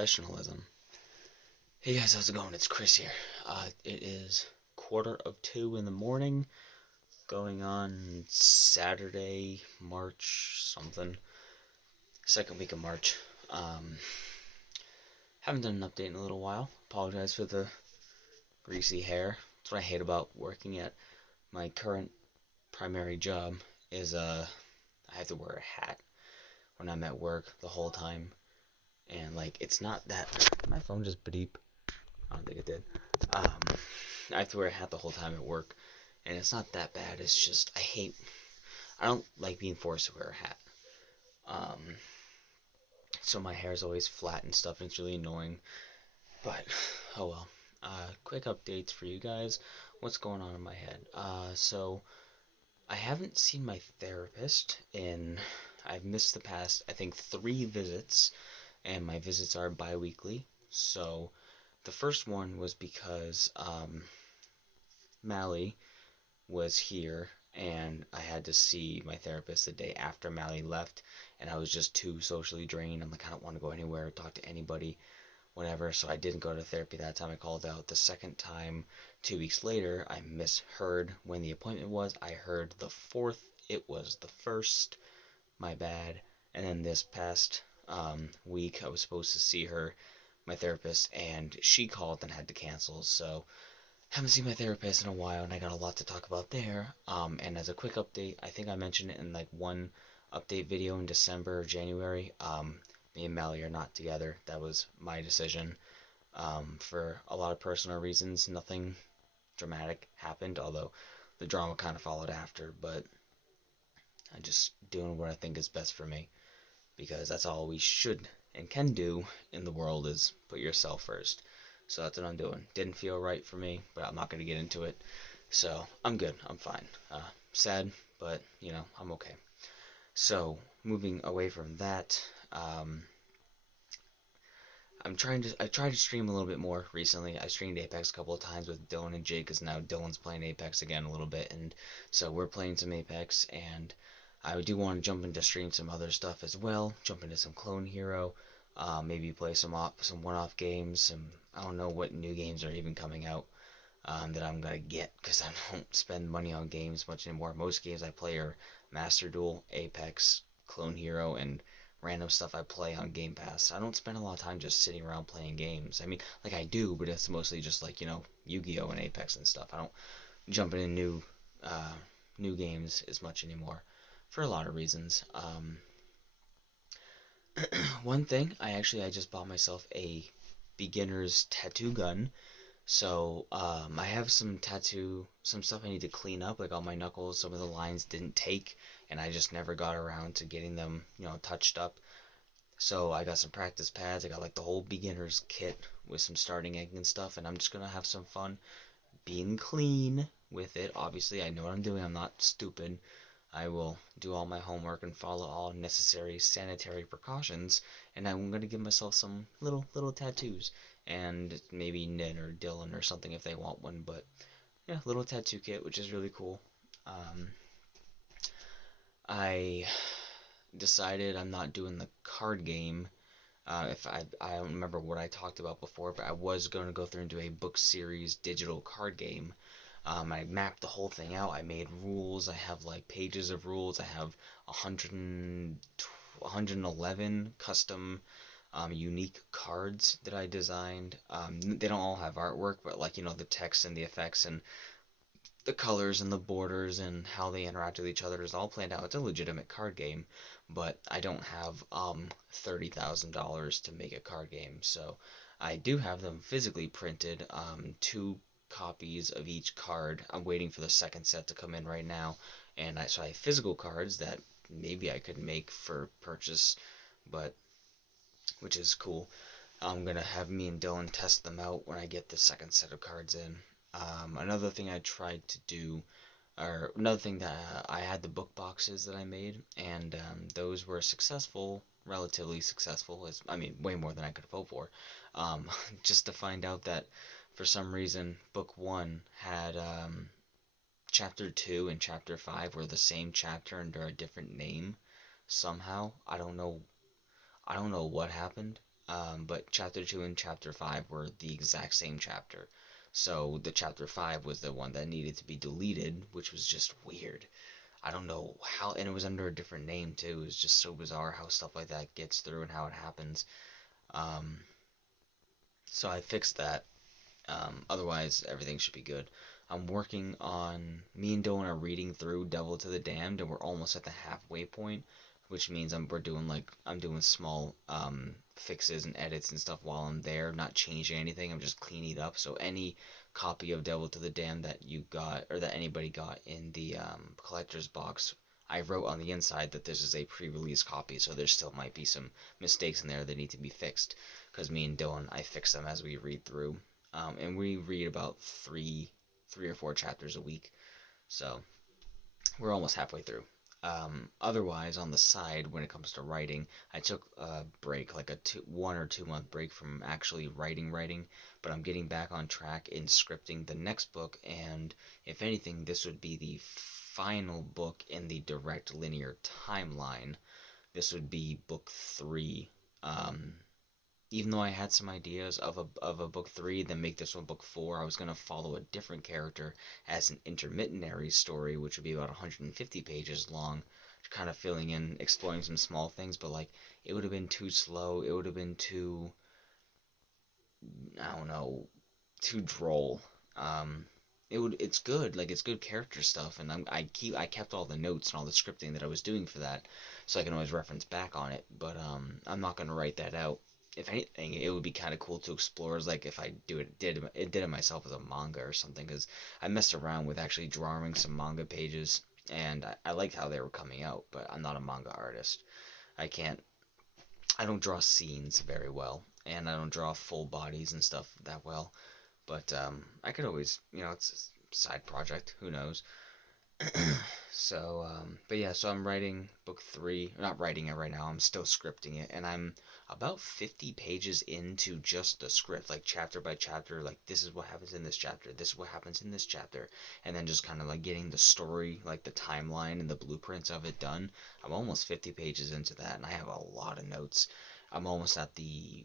Professionalism. Hey guys, how's it going? It's Chris here. It is 1:45 in the morning, going on Saturday, March something, second week of March. Haven't done an update in a little while. Apologize for the greasy hair. That's what I hate about working at my current primary job is I have to wear a hat when I'm at work the whole time. And it's not that my phone just beep. I don't think it did. I have to wear a hat the whole time at work, and it's not that bad. It's just I don't like being forced to wear a hat. So my hair's always flat and stuff, and it's really annoying. But oh well. Quick updates for you guys. What's going on in my head? So I haven't seen my therapist I've missed the past, I think, 3 visits, and my visits are bi-weekly. So the first one was because Mally was here, and I had to see my therapist the day after Mally left, and I was just too socially drained. I'm like, I don't want to go anywhere, talk to anybody, whatever, so I didn't go to therapy that time. I called out. The second time, 2 weeks later, I misheard when the appointment was. I heard the 4th. It was the 1st. My bad. And then this past week, I was supposed to see my therapist, and she called and had to cancel, so haven't seen my therapist in a while, and I got a lot to talk about there. And as a quick update, I think I mentioned it in one update video in December or January. Me and Mally are not together. That was my decision. For a lot of personal reasons, nothing dramatic happened, although the drama kind of followed after, but I'm just doing what I think is best for me, because that's all we should and can do in the world, is put yourself first. So that's what I'm doing. Didn't feel right for me, but I'm not going to get into it. So I'm good. I'm fine. Sad, but I'm okay. So moving away from that, I tried to stream a little bit more recently. I streamed Apex a couple of times with Dylan and Jake, because now Dylan's playing Apex again a little bit, and so we're playing some Apex, and I do want to jump into stream some other stuff as well. Jump into some Clone Hero, maybe play some one-off games. I don't know what new games are even coming out that I'm gonna get, because I don't spend money on games much anymore. Most games I play are Master Duel, Apex, Clone Hero, and random stuff I play on Game Pass. I don't spend a lot of time just sitting around playing games. I mean, I do, but it's mostly just Yu-Gi-Oh and Apex and stuff. I don't jump into new games as much anymore, for a lot of reasons. One thing, I just bought myself a beginner's tattoo gun. So I have some stuff I need to clean up, like on my knuckles. Some of the lines didn't take, and I just never got around to getting them, touched up. So I got some practice pads. I got the whole beginner's kit with some starting ink and stuff, and I'm just gonna have some fun being clean with it. Obviously, I know what I'm doing. I'm not stupid. I will do all my homework and follow all necessary sanitary precautions, and I'm going to give myself some little tattoos, and maybe Ned or Dylan or something if they want one. But yeah, little tattoo kit, which is really cool. I decided I'm not doing the card game. If I don't remember what I talked about before, but I was going to go through and do a book series digital card game. I mapped the whole thing out. I made rules. I have pages of rules. I have 111 custom unique cards that I designed. They don't all have artwork, but the text and the effects and the colors and the borders and how they interact with each other is all planned out. It's a legitimate card game, but I don't have $30,000 to make a card game, so I do have them physically printed, 2 copies of each card. I'm waiting for the second set to come in right now, and so I have physical cards that maybe I could make for purchase, but which is cool. I'm gonna have me and Dylan test them out when I get the second set of cards in. Another thing I tried to do, or another thing that I had the book boxes that I made, and those were successful, relatively successful, way more than I could have hoped for. Just to find out that for some reason book 1 had chapter 2 and chapter 5 were the same chapter under a different name somehow. I don't know what happened. but chapter 2 and chapter 5 were the exact same chapter. So the chapter 5 was the one that needed to be deleted, which was just weird. I don't know how, and it was under a different name too. It was just so bizarre how stuff like that gets through and how it happens. Um, so I fixed that. Otherwise, everything should be good. I'm working on. Me and Dylan are reading through Devil to the Damned, and we're almost at the halfway point, which means I'm doing small fixes and edits and stuff while I'm there, not changing anything. I'm just cleaning it up. So any copy of Devil to the Damned that you got or that anybody got in the collector's box, I wrote on the inside that this is a pre-release copy, so there still might be some mistakes in there that need to be fixed. Because me and Dylan, I fix them as we read through, and we read about three or four chapters a week, so we're almost halfway through. Otherwise, on the side, when it comes to writing, I took a break, like a 1 or 2 month break from actually writing, but I'm getting back on track in scripting the next book, and if anything, this would be the final book in the direct linear timeline. This would be book 3. Even though I had some ideas of a book 3, then make this one book 4, I was going to follow a different character as an intermittent story, which would be about 150 pages long, kind of filling in, exploring some small things, but like, it would have been too slow, it would have been too, I don't know, too droll. It's good, like, it's good character stuff, and I kept all the notes and all the scripting that I was doing for that, so I can always reference back on it, but I'm not going to write that out. If anything, it would be kind of cool to explore as like if I did it myself as a manga or something, because I messed around with actually drawing some manga pages, and I liked how they were coming out, but I'm not a manga artist. I can't I don't draw scenes very well, and I don't draw full bodies and stuff that well, but I could always, it's a side project, who knows. So, but yeah, so I'm writing book 3. Not writing it right now, I'm still scripting it, and I'm about 50 pages into just the script, like chapter by chapter, like this is what happens in this chapter, this is what happens in this chapter, and then just kind of like getting the story, like the timeline and the blueprints of it done. I'm almost 50 pages into that, and I have a lot of notes. I'm almost at the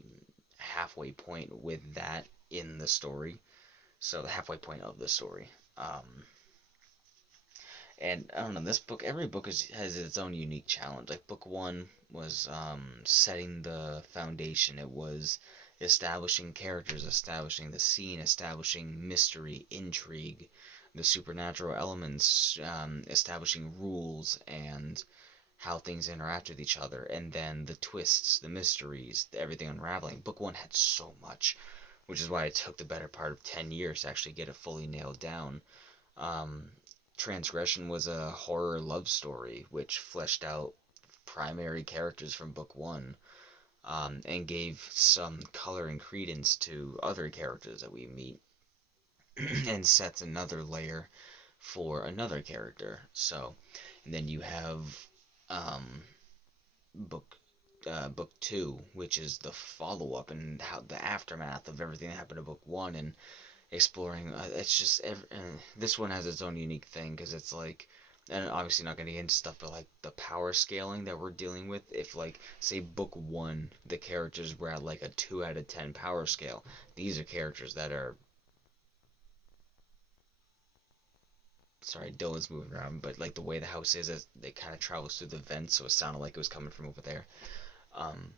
halfway point with that in the story, so the halfway point of the story. And I don't know, this book, every book has its own unique challenge. Like book 1 was setting the foundation. It was establishing characters, establishing the scene, establishing mystery, intrigue, the supernatural elements, establishing rules and how things interact with each other, and then the twists, the mysteries, everything unraveling. Book 1 had so much, which is why it took the better part of 10 years to actually get it fully nailed down. Um, Transgression was a horror love story which fleshed out primary characters from book 1, and gave some color and credence to other characters that we meet, and sets another layer for another character. So, and then you have um, book book 2, which is the follow up and how the aftermath of everything that happened to book 1, and exploring. It's just this one has its own unique thing because it's like, and obviously not going to get into stuff, but like the power scaling that we're dealing with. If like say book 1, the characters were at like a 2 out of 10 power scale. These are characters that are. Sorry, Dylan's moving around, but like the way the house is, it kind of travels through the vents, so it sounded like it was coming from over there. Um,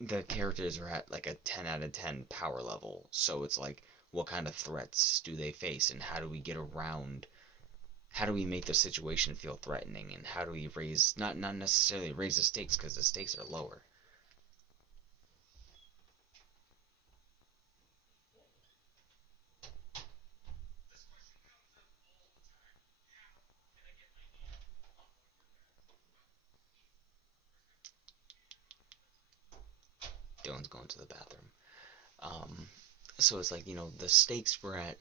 the characters are at like a 10 out of 10 power level, so it's like, what kind of threats do they face, and how do we get around, how do we make the situation feel threatening, and how do we raise, not necessarily raise the stakes, because the stakes are lower. Dylan's going to the bathroom. um so it's like, the stakes were at,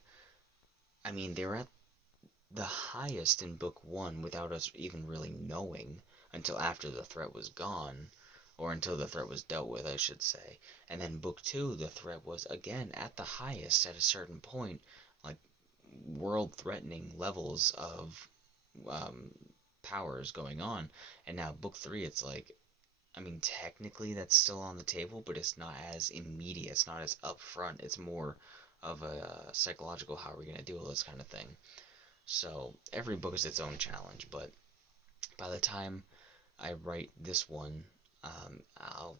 I mean, they were at the highest in book 1 without us even really knowing until after the threat was gone, or until the threat was dealt with, I should say. And then book 2, the threat was again at the highest at a certain point, like world threatening levels of um, powers going on. And now book 3, it's like, I mean, technically that's still on the table, but it's not as immediate. It's not as upfront. It's more of a psychological, how are we going to deal with this kind of thing. So every book is its own challenge, but by the time I write this one, I'll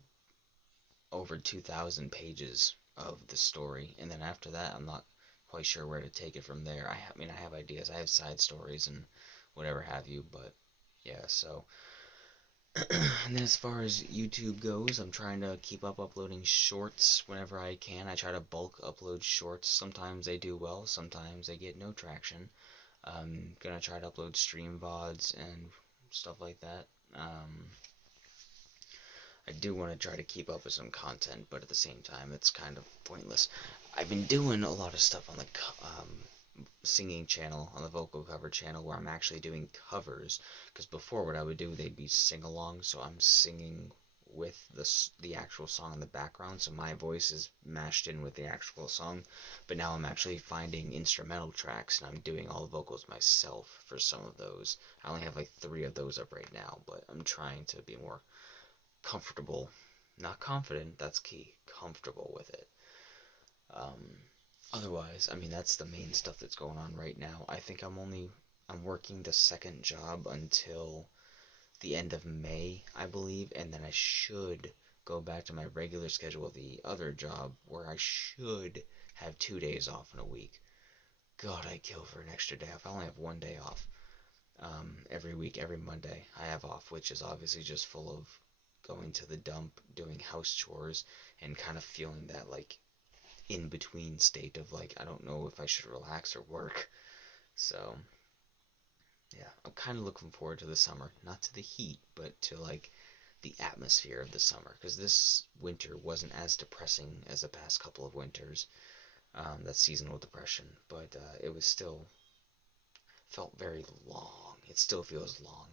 over 2,000 pages of the story, and then after that, I'm not quite sure where to take it from there. I mean, I have ideas, I have side stories and whatever have you, but yeah. So, and then as far as YouTube goes, I'm trying to keep up uploading shorts whenever I can. I try to bulk upload shorts. Sometimes they do well, sometimes they get no traction. I'm gonna try to upload stream VODs and stuff like that. I do want to try to keep up with some content, but at the same time, it's kind of pointless. I've been doing a lot of stuff on the singing channel, on the vocal cover channel, where I'm actually doing covers. Because before, what I would do, they'd be sing-along, so I'm singing with the actual song in the background, so my voice is mashed in with the actual song. But now I'm actually finding instrumental tracks, and I'm doing all the vocals myself for some of those. I only have like 3 of those up right now, but I'm trying to be more comfortable, not confident, that's key, comfortable with it. Otherwise, I mean, that's the main stuff that's going on right now. I think I'm working the second job until the end of May, I believe, and then I should go back to my regular schedule, the other job, where I should have 2 days off in a week. God, I kill for an extra day off. I only have 1 day off. Every week, every Monday, I have off, which is obviously just full of going to the dump, doing house chores, and kind of feeling that, like, in between state of, like, I don't know if I should relax or work. So, yeah, I'm kind of looking forward to the summer. Not to the heat, but to, like, the atmosphere of the summer. Because this winter wasn't as depressing as the past couple of winters, that seasonal depression. But it was still, felt very long. It still feels long.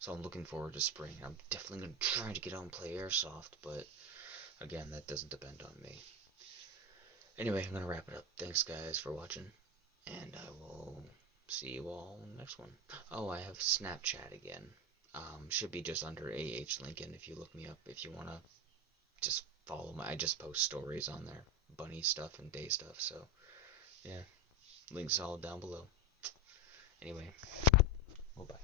So I'm looking forward to spring. I'm definitely going to try to get out and play Airsoft, but again, that doesn't depend on me. Anyway, I'm going to wrap it up. Thanks, guys, for watching, and I will see you all next one. Oh, I have Snapchat again. Should be just under ahlinkin if you look me up. If you want to just follow I just post stories on there. Bunny stuff and day stuff, so yeah. Links all down below. Anyway, bye.